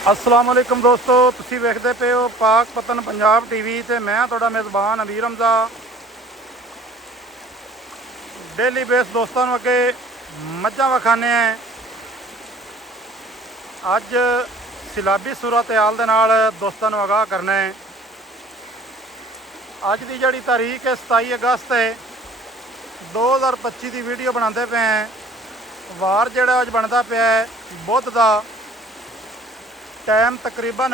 अस्सलाम वालेकुम दोस्तों, तुसी वेखदे पे हो पाक पतन पंजाब टीवी ते मैं तुहाडा मेज़बान अमीर हमजा। डेली बेस दोस्तों नूं अगे मझां विखाने हैं। अज सैलाबी सूरत हाल दे नाल दोस्तों नूं आगाह करना है। अज की जिहड़ी तारीख है 27 अगस्त है 2025 की वीडियो बनाते पे हैं। वार जिहड़ा अज बनता पिया है बुध का, टाइम तकरीबन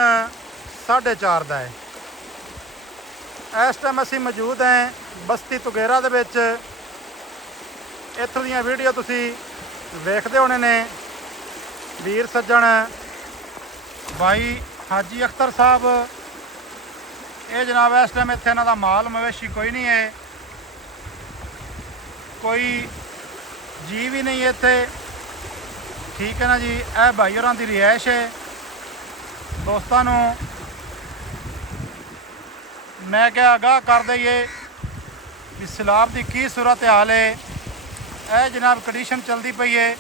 4:30 का है। इस टाइम असी मौजूद हैं बस्ती तुगेरा दे विच। इत्थों दी वीडियो तुसी वेखदे होने ने। वीर सज्जन भाई हाजी अख्तर साहब, ये जनाब इस टाइम इत्थे इन्हां दा माल मवेशी कोई नहीं है, कोई जी भी नहीं है इत्थे, ठीक है ना जी। यह भाई होरां दी रिहाइश है। दोस्तों मैं क्या आगाह कर दईए कि सैलाब की की सूरत हाल है। यह जनाब कंडीशन चलती पई है।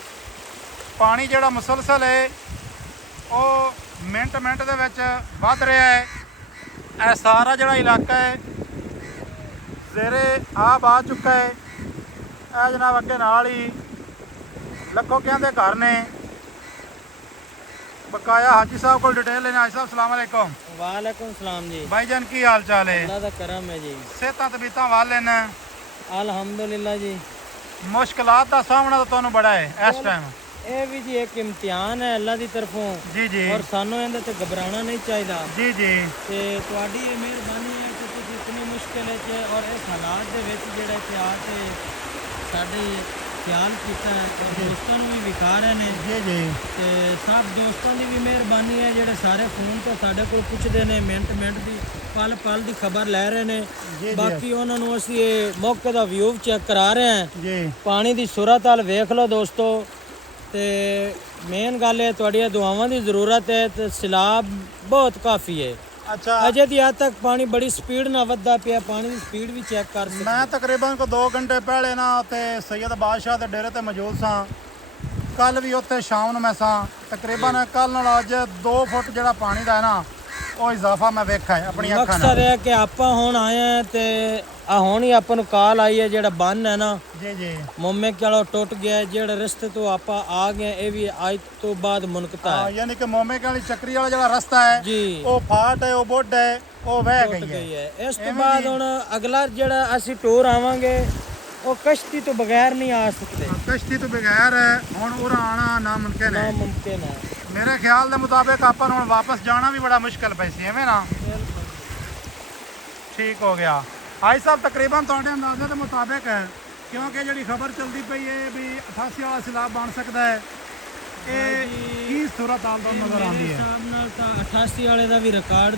पानी जिहड़ा मुसलसल है वो मिनट मिनट दे विच वध रहा है। यह सारा जिहड़ा इलाका है ज़ेरे आब आ चुका है। यह जनाब अगे नाल ही लखोकियां दे घर ने। बकाया हाजी साहब को डिटेल लेने। हाजी साहब सलाम अलैकुम। वालेकुम सलाम जी। भाईजान की हाल चाल है? अल्लाह दा करम है जी। सेहत तबीयत वाल लेना? अल्हम्दुलिल्लाह जी। मुश्किलात का सामना तो तुहानू बड़ा है इस टाइम? ये भी जी एक इम्तिहान है अल्लाह की तरफों। जी जी। और सानू इहदे ते घबराना नहीं चाहिए। जी जी। ते तुहाडी ये मेहरबानी है कि तुसीं इतनी मुश्किल है और इस हालात दे विच जिहड़ा इतिहास ते साडे ख्याल कीता है और दोस्तों भी विखा रहे हैं। जी जी। ते सब दोस्तों की भी मेहरबानी है जिहड़े सारे फोन तो साडे कोल पुछदे ने, मिनट मिनट की पल पल की खबर लै रहे जी, हैं। बाकी उन्होंने असीं ये मौके का व्यू चेक करा रहे हैं जी। पानी की सूरत हाल वेख लो दोस्तों। ते मेन गल है तुहाडियां दुआवां की जरूरत है। तो सैलाब बहुत काफ़ी है। अच्छा, अजे दी आज तक पानी बड़ी स्पीड ना वधदा पिया। पानी की स्पीड भी चेक कर सकते। मैं तकरीबन को 2 घंटे पहले ना उत्थे सैयद बादशाह के डेरे ते मौजूद सा। कल भी उत्थे शाम ਨੂੰ मैं सा। तकरीबन कल नाल अज 2 फुट जिहड़ा पानी दा है ना वो इजाफा मैं वेखा है अपनी अखां मकसद नाल। है कि आपां हुण आए हैं ते हुण ही आपां नूं कॉल आई है जिहड़ा बंन है ना जी जी। मोमे चलो टुट गया है। जिहड़े रस्ते तो आपां आ गए ये भी आज तो बाद मुनकता है। यानी कि मोमे वाली चक्री वाला जिहड़ा रस्ता है जी वो फाट है, वो बुढ़ है, वो वह टुट गई गई है। है। इस तो बाद हुण अगला जिहड़ा असीं टूर आवांगे वो कश्ती तो बगैर नहीं आ सकते। कश्ती तो बगैर हुण उरा आना नामुमकिन है। नामुमकिन है। मेरे ख्याल के मुताबिक अपन हुण वापस जाना भी बड़ा मुश्किल पैसी एवं ना। ठीक हो गया भाई साहब। तकरीबन तुहाडे अंदाजे के मुताबिक है क्योंकि जी खबर चलती पई है भी 88 वाला सैलाब बन सकता है। ये की सूरत हाल नजर आती है? हिसाब नाल तां 88 वाले का भी रिकॉर्ड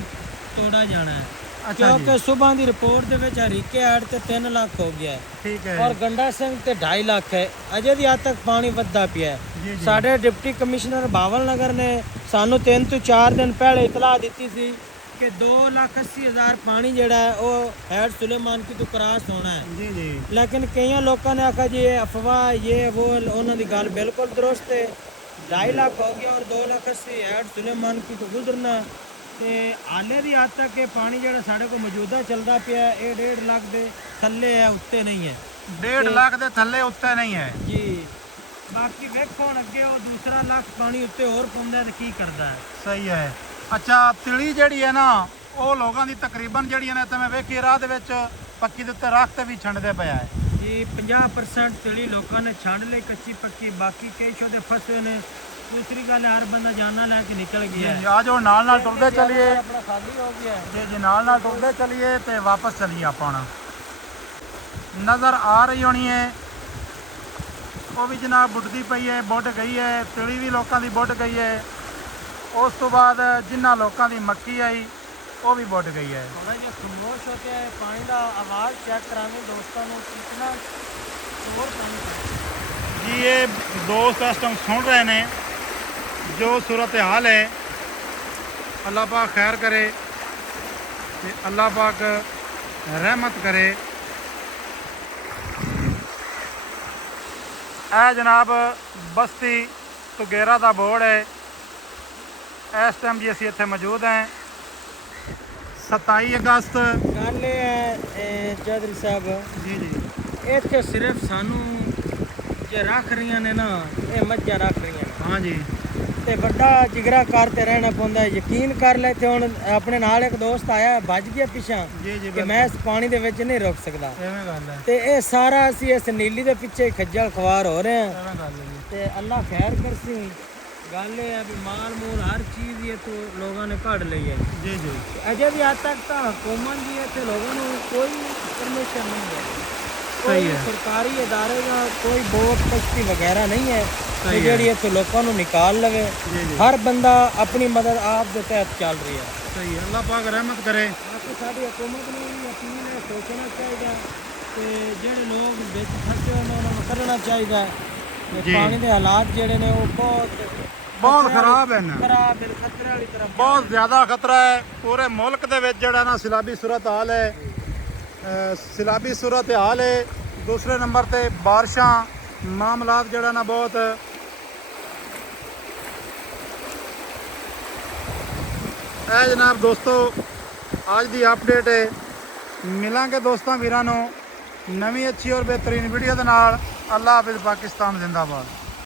तोड़ा जाना है। अच्छा क्योंकि जी। सुबह की रिपोर्ट के विच हरीके ऐड ते 3 लाख हो गया है ठीक है। और गंडा सिंह ते 2.5 लाख है। अजे भी आज तक पानी वधदा पिया जी, है। जी। साडे डिप्टी कमिश्नर बावल नगर ने सानू 3 ਤੋਂ 4 दिन पहले इतला दी थी कि 2,80,000 पानी जिहड़ा है वो हैड सुलेमान की तो क्रॉस होना है। जी जी। लेकिन कई लोगों ने आखा जी ये अफवाह ये वो, उन्होंने गल बिल्कुल दुरुस्त है। 2.5 लाख हो गया और 2,80,000 हैड सुलेमान की तो गुजरना। तो हाले भी आज तक ये पानी जो साढ़े को मौजूदा चलता पिया ये 1.5 लाख के थले है, उत्ते नहीं है। 1.5 लाख के थले उत्ते नहीं है जी। बाकी वेखो अगे वो दूसरा लाख पानी उत्ते और पाਉਂਦਾ तो की करता है। सही है। अच्छा, तिली जिहड़ी है ना वो लोगों की तकरीबन जिहड़ियां ने ते मैं वेखी राह दे विच पक्की दे उत्ते रख ते भी छंडदे पिया है जी। 50% तिली लोगों ने छंड ली कच्ची पक्की, बाकी कई छोटे फसे ने। दूसरी गल हर बंदा जाना लैके निकल गया है। आज वो नाल टुरदे चलिए। अपना खाली हो गया है। जी जी, नाल टुरदे चलिए तो वापस चलिए। आप नज़र आ रही होनी है वो भी जनाब बुढ़ती पई है, बुढ़ गई है। तिली भी लोगों की बुढ़ गई है। उस तो बाद जिन्होंने लोगों की मक्की आई वो भी बुढ़ गई है। थोड़ा जो खामोश होते हैं पानी का आवाज़ चेक कराने दोस्तों को कितना शोर पानी जी। ये दोस्त इस टाइम सुन रहे हैं जो सूरत हाल है। अल्लाह पाक खैर करे, अल्लाह पाक रहमत करे। ए जनाब बस्ती तुगेरा का बोर्ड है। ਇਸ ਟਾਈਮ ਜੀ ਅਸੀਂ ਇੱਥੇ ਮੌਜੂਦ ਹਾਂ 27 ਅਗਸਤ। ਗੱਲ ਇਹ ਹੈ ਚੌਧਰੀ ਸਾਹਿਬ, ਜੀ ਜੀ ਇੱਥੇ ਸਿਰਫ ਸਾਨੂੰ ਜੇ ਰੱਖ ਰਹੀਆਂ ਨੇ ਨਾ, ਇਹ ਮੱਝਾਂ ਰੱਖ ਰਹੀਆਂ ਨੇ, ਹਾਂ ਜੀ, ਤੇ ਵੱਡਾ ਜਿਗਰਾ ਕਰਤੇ ਰਹਿਣਾ ਪੈਂਦਾ। ਯਕੀਨ ਕਰ ਲੈ, ਤੇ ਹੁਣ ਆਪਣੇ ਨਾਲ ਇੱਕ ਦੋਸਤ ਆਇਆ, ਭੱਜ ਗਿਆ ਪਿੱਛਾ ਜੀ ਜੀ ਕਿ ਮੈਂ ਇਸ ਪਾਣੀ ਦੇ ਵਿੱਚ ਨਹੀਂ ਰੁਕ ਸਕਦਾ। ਐਵੇਂ ਗੱਲ ਹੈ, ਤੇ ਇਹ ਸਾਰਾ ਅਸੀਂ ਇਸ ਨੀਲੀ ਦੇ ਪਿੱਛੇ ਖੱਜਲ ਖਵਾਰ ਹੋ ਰਹੇ ਹਾਂ। ਐਵੇਂ ਗੱਲ ਹੈ ਜੀ। ਤੇ ਅੱਲਾ ਖੈਰ ਕਰਸੀ। ਗੱਲ ਇਹ ਹੈ ਵੀ ਮਾਲ ਮੂਲ ਹਰ ਚੀਜ਼ ਇਹ ਤੋਂ ਲੋਕਾਂ ਨੇ ਕੱਢ ਲਈ ਹੈ। ਜੀ ਜੀ ਅਜੇ ਵੀ ਅੱਜ ਤੱਕ ਤਾਂ ਹੁਕੂਮਤ ਦੀ ਇੱਥੇ ਲੋਕਾਂ ਨੂੰ ਕੋਈ ਪਰਮਿਸ਼ਨ नहीं है, सही कोई है। सरकारी इदारे का कोई बोट कश्ती वगैरह नहीं है सही कि है। ਜਿਹੜੀ ਇੱਥੇ ਲੋਕਾਂ ਨੂੰ ਨਿਕਾਲ ਲਵੇ। जी जी ਹਰ ਬੰਦਾ ਆਪਣੀ ਮਦਦ ਆਪ ਦੇ ਤਹਿਤ ਚੱਲ ਰਹੀ ਹੈ। सही है, अल्लाह पाक रहमत करे। ਬਾਕੀ ਸਾਡੀ ਹਕੂਮਤ ਨੂੰ ਵੀ ਅਪੀਲ ਹੈ, ਸੋਚਣਾ ਚਾਹੀਦਾ ਤੇ ਜਿਹੜੇ ਲੋਕ ਵਿੱਚ ਫਸੇ ਹੋਏ ਨੇ ਉਹਨਾਂ ਨੂੰ ਕੱਢਣਾ ਚਾਹੀਦਾ ਹੈ। ਤੇ ਜੀ। ਪਾਣੀ ਦੇ ਹਾਲਾਤ ਜਿਹੜੇ ਨੇ ਉਹ ਬਹੁਤ ਖਰਾਬ ਹੈ ਨਾ, ਖਰਾਬ ਹੈ, ਖਤਰੇ ਵਾਲੀ ਤਰਫ ਬਹੁਤ ਜ਼ਿਆਦਾ ਖਤਰਾ ਹੈ। ਪੂਰੇ ਮੁਲਕ ਦੇ ਵਿੱਚ ਜਿਹੜਾ ਨਾ ਸੈਲਾਬੀ ਸੂਰਤ ਹਾਲ ਹੈ, ਸੈਲਾਬੀ ਸੂਰਤ ਹਾਲ ਹੈ। ਦੂਸਰੇ ਨੰਬਰ ਤੇ ਬਾਰਿਸ਼ਾਂ ਮਾਮਲਾਤ ਜਿਹੜਾ ਨਾ ਬਹੁਤ ਇਹ ਜਨਾਬ ਦੋਸਤੋ ਅੱਜ ਦੀ ਅਪਡੇਟ ਹੈ। ਮਿਲਾਂਗੇ ਦੋਸਤਾਂ ਵੀਰਾਂ ਨੂੰ ਨਵੀਂ ਅੱਛੀ ਔਰ ਬਿਹਤਰੀਨ ਵੀਡੀਓ ਦੇ ਨਾਲ। ਅੱਲਾਹ ਹਾਫਿਜ਼, ਪਾਕਿਸਤਾਨ ਜ਼ਿੰਦਾਬਾਦ।